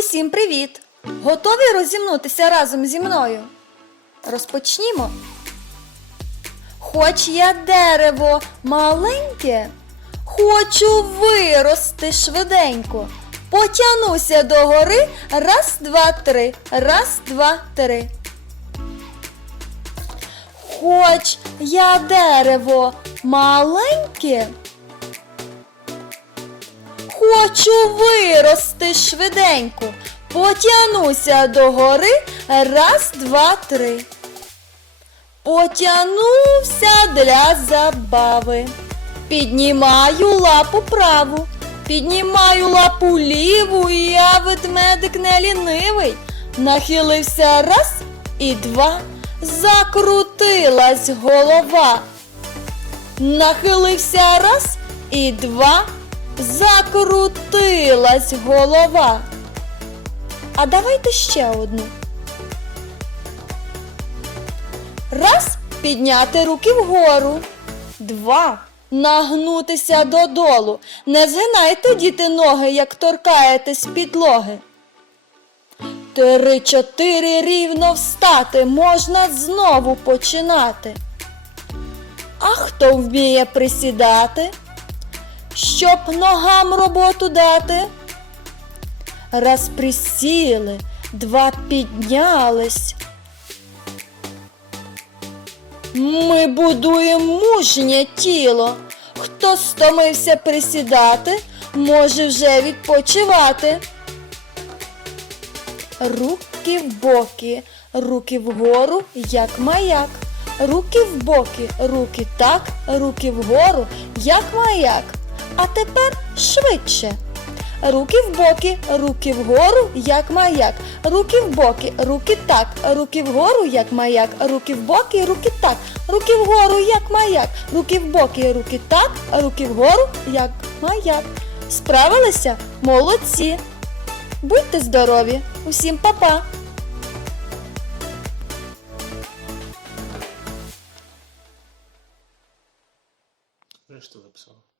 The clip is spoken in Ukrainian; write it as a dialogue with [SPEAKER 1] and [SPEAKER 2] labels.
[SPEAKER 1] Усім привіт! Готові розімнутися разом зі мною? Розпочнімо. Хоч я дерево маленьке, хочу вирости швиденько. Потягнуся до гори. Раз, два, три. Раз, два, три. Хоч я дерево маленьке. Хочу вирости швиденько. Потягнуся до гори. Раз, два, три. Потягнувся для забави. Піднімаю лапу праву, піднімаю лапу ліву, і я ведмедик не лінивий. Нахилився раз і два, закрутилась голова. Нахилився раз і два, закрутилась голова. А давайте ще одну. Раз підняти руки вгору. Два. Нагнутися додолу. Не згинайте, діти, ноги, як торкаєтесь підлоги. Три, чотири рівно встати. Можна знову починати. А хто вміє присідати? Щоб ногам роботу дати? Раз присіли, два піднялись. Ми будуємо мужнє тіло. Хто стомився присідати, може вже відпочивати. Руки в боки, руки вгору, як маяк. Руки в боки, руки так, руки вгору, як маяк. А тепер швидше. Руки в боки, руки вгору, як маяк. Руки в боки, руки так, руки вгору, як маяк. Руки в боки, руки так, руки вгору, як маяк. Руки в боки, руки так, руки вгору, як маяк. Справилися? Молодці! Будьте здорові! Усім па-па!
[SPEAKER 2] Ну, що?